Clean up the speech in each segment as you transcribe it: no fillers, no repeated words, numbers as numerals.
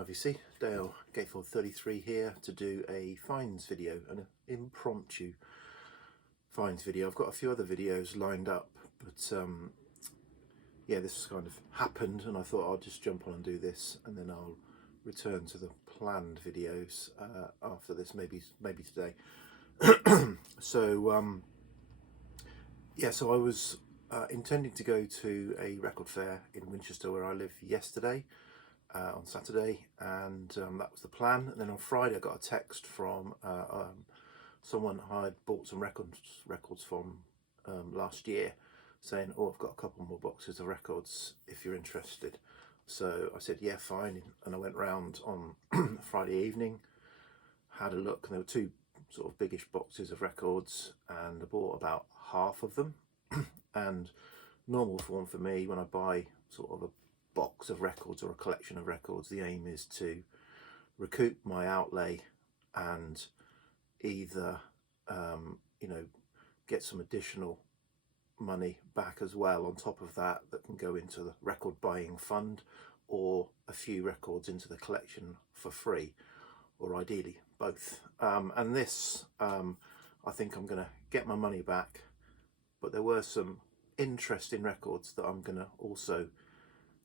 IVC, Dale Gatefold 33 here to do a finds video, an impromptu finds video. I've got a few other videos lined up, but yeah, this kind of happened and I thought I'll just jump on and do this, and then I'll return to the planned videos after this, maybe today. So yeah, so I was intending to go to a record fair in Winchester where I live yesterday, on Saturday, and that was the plan. And then on Friday I got a text from someone I'd bought some records from last year, saying, oh, I've got a couple more boxes of records if you're interested. So I said, yeah, fine, and I went round on Friday evening, had a look, and there were two sort of biggish boxes of records, and I bought about half of them. And normal form for me, when I buy sort of a box of records or a collection of records, the aim is to recoup my outlay and either you know, get some additional money back as well on top of that can go into the record buying fund, or a few records into the collection for free, or ideally both. And this, I think I'm going to get my money back, but there were some interesting records that I'm going to also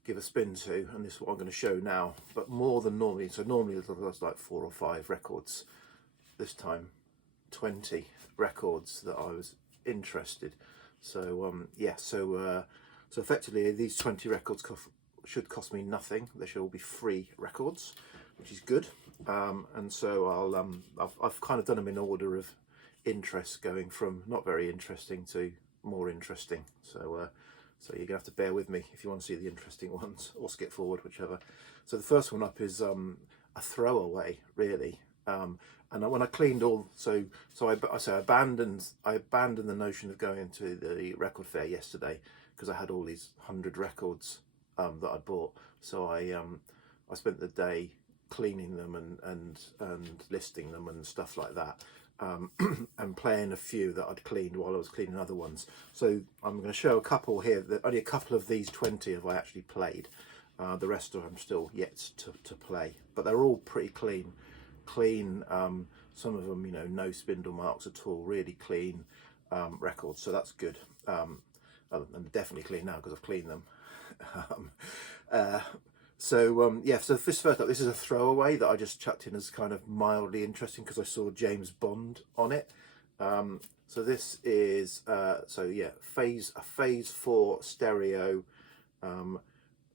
give a spin to, and this is what I'm going to show now, but more than normally. So normally there's like 4 or 5 records, this time 20 records that I was interested. So yeah, so effectively these 20 records should cost me nothing. They should all be free records, which is good. And so I've kind of done them in order of interest, going from not very interesting to more interesting. So so you're gonna have to bear with me if you want to see the interesting ones, or skip forward, whichever. So the first one up is a throwaway, really. And when I cleaned all, I abandoned the notion of going to the record fair yesterday, because I had all these 100 records that I bought. So I spent the day cleaning them and listing them and stuff like that, and playing a few that I'd cleaned while I was cleaning other ones. So I'm going to show a couple here. That only a couple of these 20 have I actually played. The rest of them still yet to play, but they're all pretty clean. Some of them, you know, no spindle marks at all, really clean records, so that's good. And definitely clean now because I've cleaned them. Yeah, so first up, this is a throwaway that I just chucked in as kind of mildly interesting because I saw James Bond on it. So this is so yeah, a phase 4 stereo,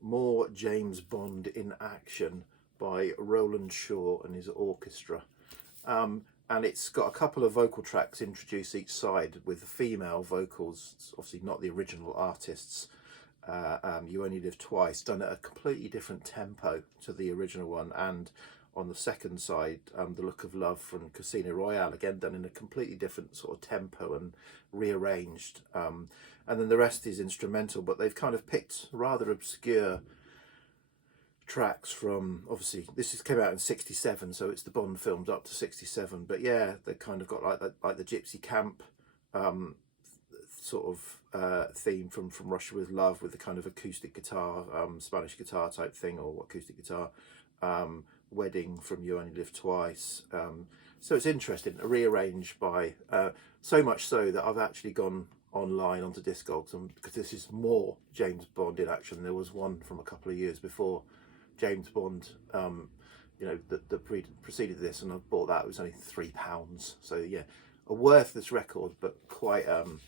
more James Bond in action by Roland Shaw and his orchestra. And it's got a couple of vocal tracks introduced each side with female vocals. It's obviously not the original artists. You Only Live Twice, done at a completely different tempo to the original one. And on the second side, The Look of Love from Casino Royale, again done in a completely different sort of tempo and rearranged. And then the rest is instrumental, but they've kind of picked rather obscure tracks from, obviously this came out in '67, so it's the Bond films up to '67. But yeah, they kind of got like the Gypsy Camp sort of theme from Russia with Love, with the kind of acoustic guitar, Spanish guitar type thing, or acoustic guitar. Wedding from You Only Live Twice. So it's interesting, rearranged by so much so that I've actually gone online onto Discogs, because this is more James Bond in action. There was one from a couple of years before James Bond, you know, that preceded this, and I bought that. It was only £3. So yeah, a worthless record, but quite an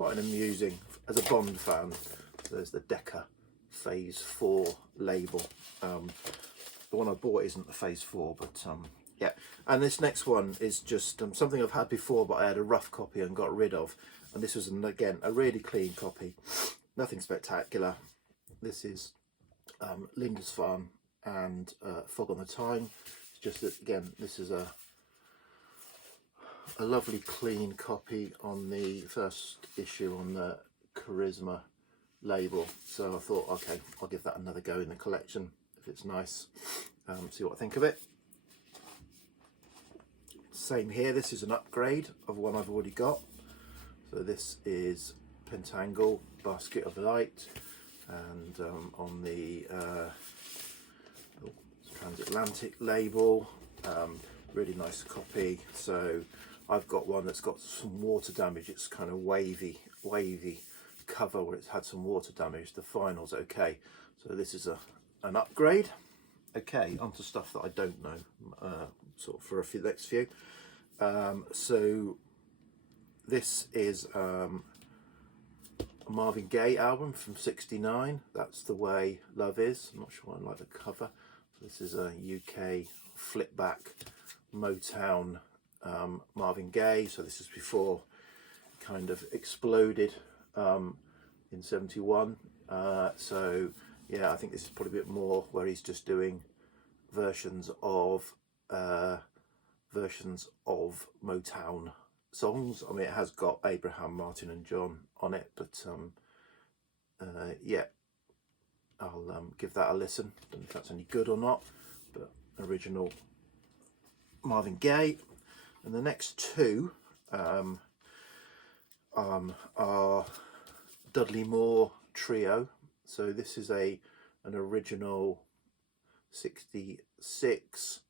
amusing as a Bond fan. There's the Decca Phase 4 label. The one I bought isn't the Phase 4, but yeah. And this next one is just something I've had before, but I had a rough copy and got rid of. And this was, again, a really clean copy. Nothing spectacular. This is Lindisfarne and Fog on the Tyne. It's just that, again, this is a lovely clean copy on the first issue on the Charisma label. So I thought, okay, I'll give that another go in the collection if it's nice. See what I think of it. Same here, this is an upgrade of one I've already got. So this is Pentangle Basket of Light, and on the Transatlantic label, really nice copy. So I've got one that's got some water damage. It's kind of wavy cover where it's had some water damage. The final's okay, so this is an upgrade. Okay, onto stuff that I don't know, sort of for a next few. So this is a Marvin Gaye album from '69. That's The Way Love Is. I'm not sure I like the cover. So this is a UK flipback Motown Marvin Gaye. So this is before it kind of exploded in '71. So yeah, I think this is probably a bit more where he's just doing versions of Motown songs. I mean, it has got Abraham, Martin and John on it, but yeah, I'll give that a listen. Don't know if that's any good or not, but original Marvin Gaye. And the next two are Dudley Moore Trio. So this is an original '66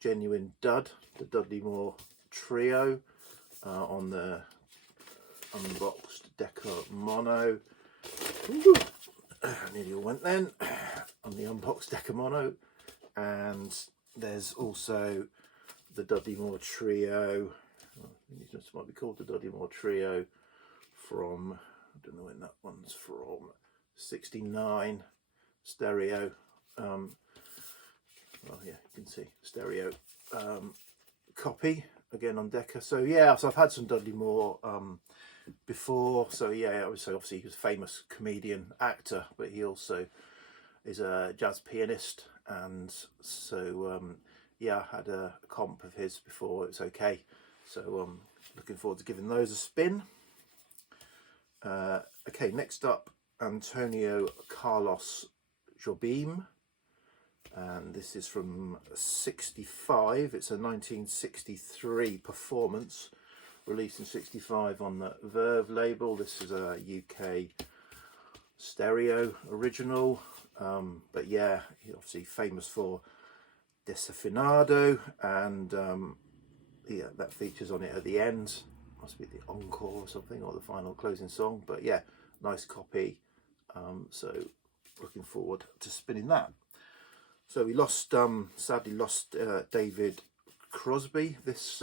genuine dud, the Dudley Moore Trio, on the unboxed Decca Mono. Ooh, nearly all went then. On the unboxed Decca Mono. And there's also the Dudley Moore Trio. I think it just might be called the Dudley Moore Trio from, I don't know when that one's from, '69 stereo. Oh yeah, you can see stereo copy again on Decca. So yeah, so I've had some Dudley Moore before. So yeah, obviously he was a famous comedian, actor, but he also is a jazz pianist. And so yeah, I had a comp of his before. It's okay. So looking forward to giving those a spin. Okay, next up, Antonio Carlos Jobim. And this is from '65. It's a 1963 performance, released in '65 on the Verve label. This is a UK stereo original, but yeah, he's obviously famous for Desafinado, and yeah, that features on it at the end. Must be the encore or something, or the final closing song. But yeah, nice copy. So looking forward to spinning that. So we lost, sadly lost David Crosby this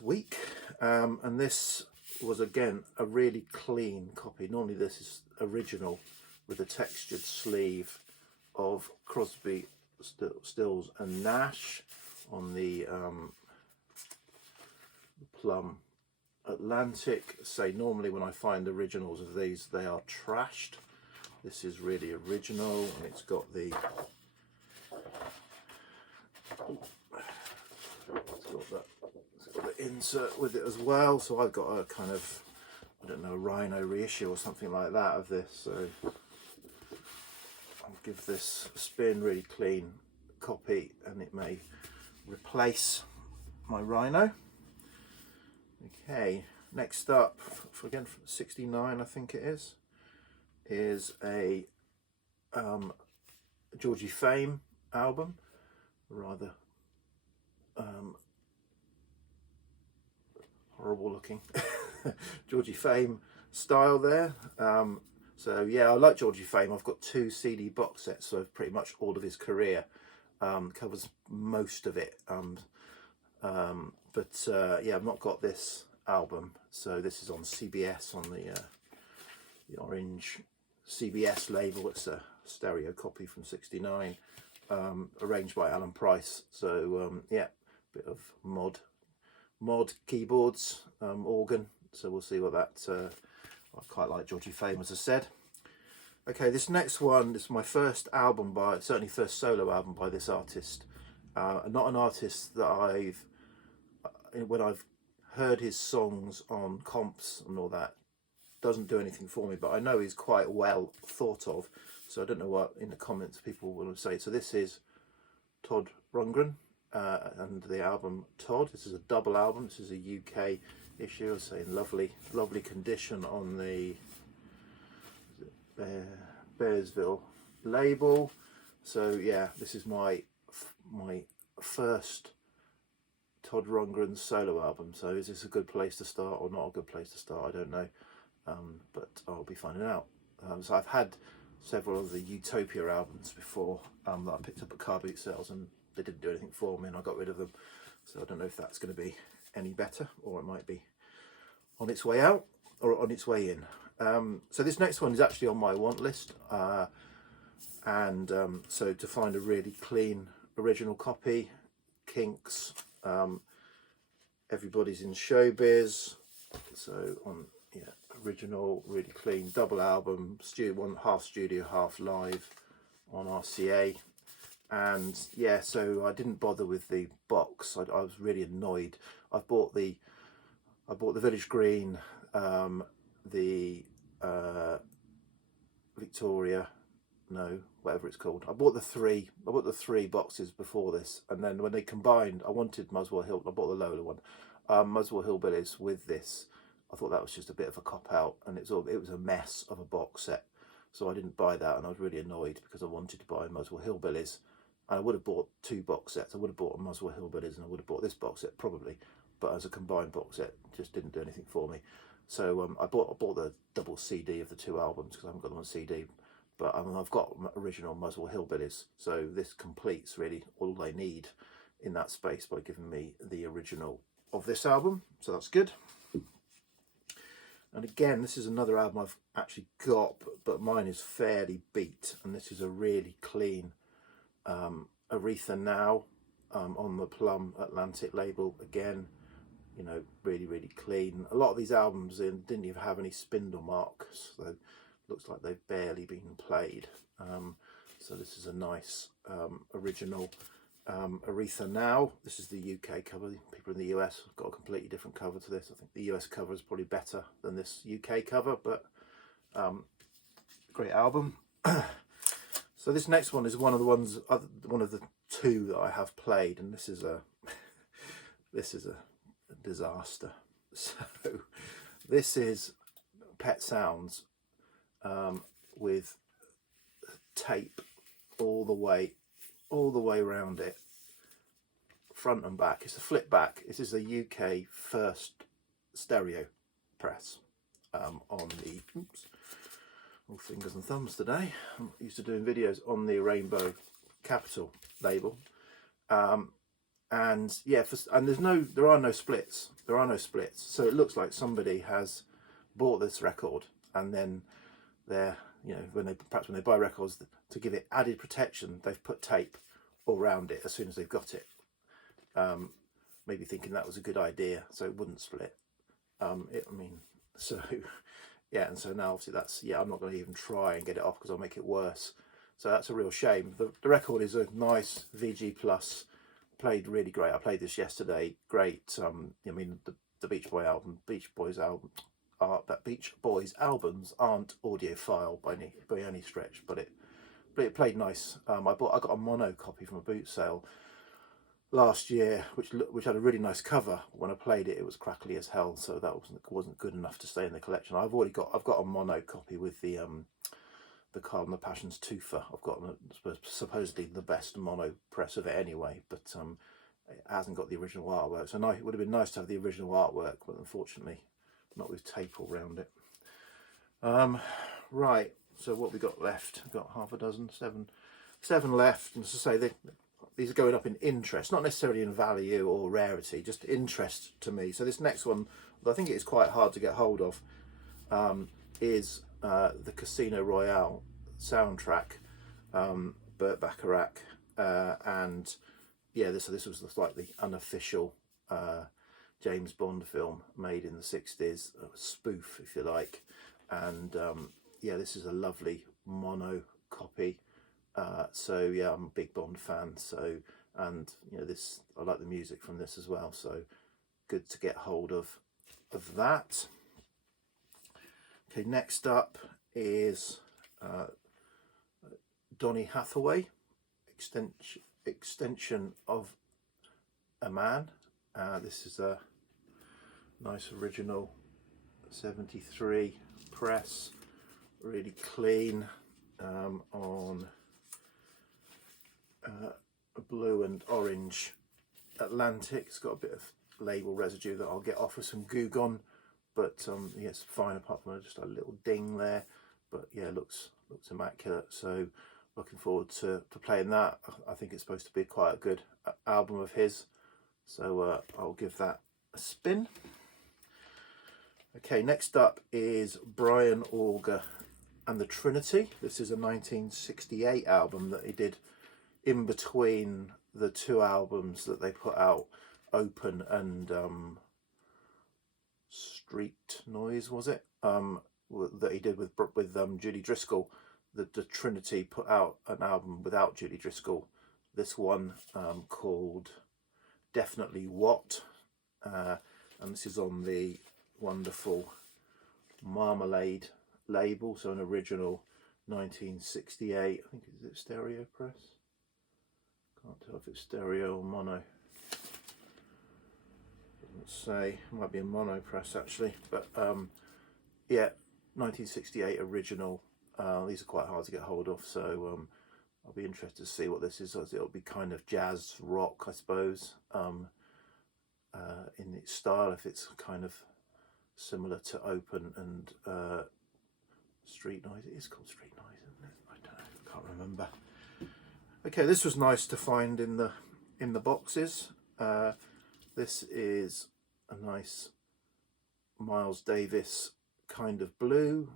week, and this was again a really clean copy. Normally this is original with a textured sleeve of Crosby, Stills and Nash on the Plum Atlantic. Say normally when I find originals of these, they are trashed. This is really original, and it's got the insert with it as well. So I've got a kind of, I don't know, a Rhino reissue or something like that of this. So I'll give this a spin. Really clean copy, and it may replace my Rhino. Okay, next up, again from '69, I think it is a Georgie Fame album, rather horrible looking Georgie Fame style there. So yeah, I like Georgie Fame. I've got 2 CD box sets, so pretty much all of his career, covers most of it. But yeah, I've not got this album. So this is on CBS, on the orange CBS label. It's a stereo copy from '69, arranged by Alan Price. So yeah, bit of mod keyboards, organ. So we'll see what that. I quite like Georgie Fame, as I said. Okay, this next one is my first album certainly first solo album by this artist. Not an artist that when I've heard his songs on comps and all that, doesn't do anything for me, but I know he's quite well thought of. So I don't know what in the comments people will say. So this is Todd Rundgren and the album Todd. This is a double album. This is a UK issue. I say in lovely condition on the Bearsville label. So yeah, this is my first Todd Rundgren solo album. So is this a good place to start or not a good place to start? I don't know, but I'll be finding out. So I've had several of the Utopia albums before that I picked up at car boot sales, and they didn't do anything for me and I got rid of them. So I don't know if that's going to be any better, or it might be on its way out or on its way in. So this next one is actually on my want list, and so to find a really clean original copy, Kinks, Everybody's in Showbiz, so on, yeah, original, really clean, double album, one half studio, half live on RCA. And yeah, so I didn't bother with the box. I was really annoyed. I bought the Village Green, the Victoria, no, whatever it's called. I bought the three boxes before this, and then when they combined, I wanted Muswell Hill. I bought the Lola one, Muswell Hillbillies with this. I thought that was just a bit of a cop out, and it was a mess of a box set. So I didn't buy that, and I was really annoyed because I wanted to buy Muswell Hillbillies. And I would have bought 2 box sets. I would have bought a Muswell Hillbillies, and I would have bought this box set probably, but as a combined box set, just didn't do anything for me. So I bought the double CD of the 2 albums because I haven't got them on CD. But I've got original Muswell Hillbillies, so this completes really all they need in that space by giving me the original of this album. So that's good. And again, this is another album I've actually got, but mine is fairly beat, and this is a really clean Aretha Now on the Plum Atlantic label. Again, you know, really, really clean. A lot of these albums didn't even have any spindle marks, so looks like they've barely been played. So this is a nice original Aretha Now. This is the UK cover. People in the US have got a completely different cover to this. I think the US cover is probably better than this UK cover, but great album. So this next one is one of the 2 that I have played, and this is a disaster. So this is Pet Sounds with tape all the way around it, front and back. It's a flip back. This is a UK first stereo press on the all fingers and thumbs today. I'm used to doing videos on the Rainbow Capital label, and yeah, and there are no splits. So it looks like somebody has bought this record, and then they're, you know, when they buy records, to give it added protection, they've put tape all around it as soon as they've got it, maybe thinking that was a good idea so it wouldn't split. So yeah, and so now obviously I'm not going to even try and get it off because I'll make it worse. So that's a real shame. The record is a nice VG Plus, played really great. I played this yesterday. Great. I mean, the Beach Boys albums aren't audiophile by any stretch, but it played nice. I got a mono copy from a boot sale last year, which had a really nice cover. When I played it, it was crackly as hell, so that wasn't good enough to stay in the collection. I've got a mono copy with the Carl and the Passions Toofer. I've got supposedly the best mono press of it anyway, but it hasn't got the original artwork. So it would have been nice to have the original artwork, but unfortunately not with tape all around it. Right, so what we got left? We've got half a dozen, seven left, and as I say, these are going up in interest, not necessarily in value or rarity, just interest to me. So this next one, I think it is quite hard to get hold of, is the Casino Royale soundtrack, Burt Bacharach, and yeah, this was the slightly unofficial James Bond film made in the 60s, a spoof if you like, and yeah, this is a lovely mono copy. So yeah, I'm a big Bond fan, so, and you know, I like the music from this as well, so good to get hold of that. Okay, next up is Donny Hathaway, extension of a Man. This is a nice original 73 press, really clean, on a blue and orange Atlantic. It's got a bit of label residue that I'll get off with some Goo Gone, but yeah, it's fine apart from just a little ding there. But yeah, looks immaculate. So looking forward to playing that. I think it's supposed to be quite a good album of his, so I'll give that a spin. Okay, next up is Brian Auger and the Trinity. This is a 1968 album that he did in between the two albums that they put out, Open and Street Noise, was it? That he did with Judy Driscoll. The Trinity put out an album without Judy Driscoll. This one called Definitely What, and this is on the wonderful Marmalade label, so an original 1968. I think, is it Stereo Press? Can't tell if it's stereo or mono. Doesn't say. It might be a mono press actually, but yeah, 1968 original. These are quite hard to get hold of, so I'll be interested to see what this is. It'll be kind of jazz rock, I suppose, in its style, if it's kind of similar to Open and Street Noise. It is called Street Noise, isn't it? I don't know, I can't remember. Okay, this was nice to find in the boxes. This is a nice Miles Davis kind of blue.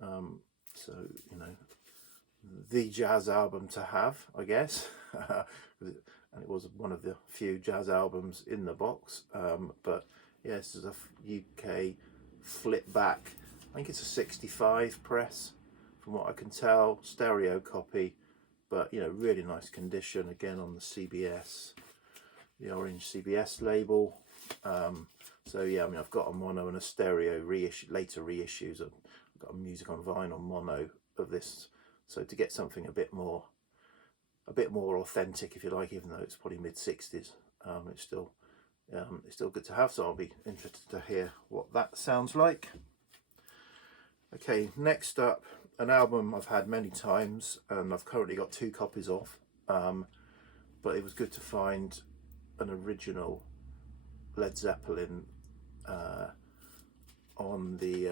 So, you know, the jazz album to have, I guess. And it was one of the few jazz albums in the box. But yeah, this is a UK flip back. I think it's a 65 press, from what I can tell. Stereo copy, but you know, really nice condition. Again on the CBS, the orange CBS label. So yeah, I mean, I've got a mono and a stereo reissue, later reissues. I've got a music on vinyl mono of this, so to get something a bit more authentic, if you like, even though it's probably mid-60s, it's still good to have. So I'll be interested to hear what that sounds like. Okay, next up, an album I've had many times and I've currently got 2 copies of, but it was good to find an original Led Zeppelin on the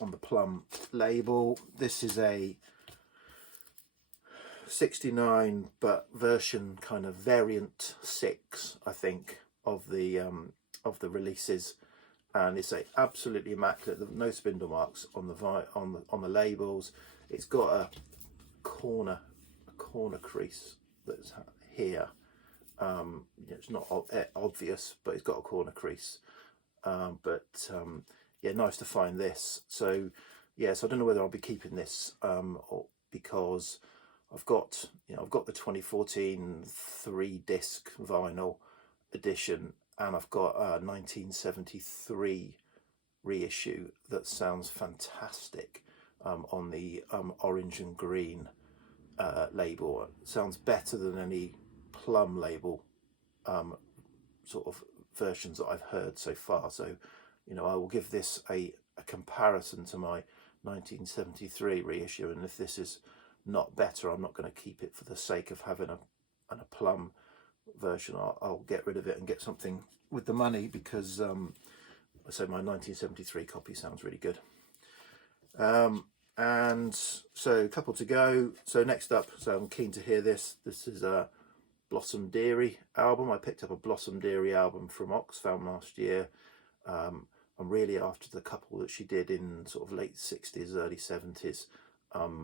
on the Plum label. This is a 69 but version, kind of variant 6, I think, of the releases, and it's a absolutely immaculate. No spindle marks on the labels. It's got a corner crease that's here. It's not obvious, but it's got a corner crease. Yeah, nice to find this. So yeah, so I don't know whether I'll be keeping this or, because I've got the 2014 3-disc vinyl edition, and I've got a 1973 reissue that sounds fantastic on the orange and green label. It sounds better than any Plum label sort of versions that I've heard so far. So, you know, I will give this a comparison to my 1973 reissue, and if this is not better, I'm not going to keep it for the sake of having a Plum version. I'll get rid of it and get something with the money, because I say my 1973 copy sounds really good. And so a couple to go. So next up, so I'm keen to hear this. This is a Blossom Dearie album. I picked up a Blossom Dearie album from Oxfam last year. I'm really after the couple that she did in sort of late 60s, early 70s,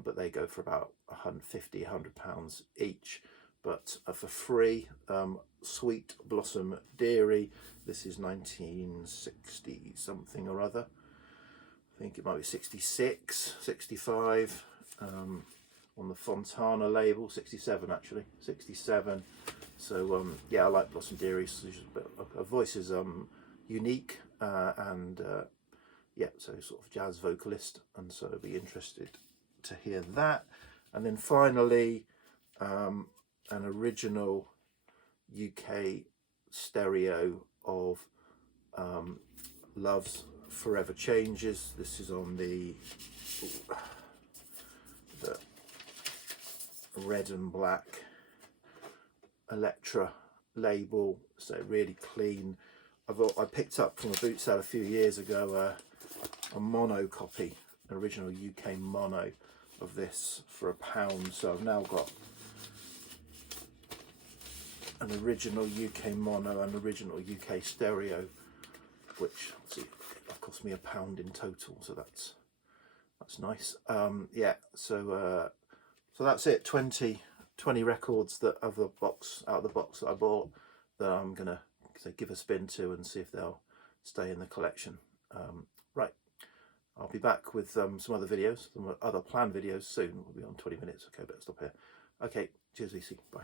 but they go for about £150–100 each. But for free, Sweet Blossom Dearie. This is 1960 something or other. I think it might be 66, 65, on the Fontana label. 67 actually, 67. So yeah, I like Blossom Dearie. Her voice is unique, and yeah, so sort of jazz vocalist, and so I'll be interested to hear that. And then finally, an original UK stereo of Love's Forever Changes. This is on the red and black Elektra label, so really clean. I picked up from a boot sale a few years ago a mono copy, an original UK mono of this for £1, so I've now got an original UK mono and original UK stereo, which obviously cost me £1 in total, so that's nice. Yeah, so that's it. 20 records that out of the box that I bought, that I'm gonna give a spin to and see if they'll stay in the collection. Right, I'll be back with some other videos, some other planned videos soon. We'll be on 20 minutes. Okay, better stop here. Okay, cheers, VC. Bye.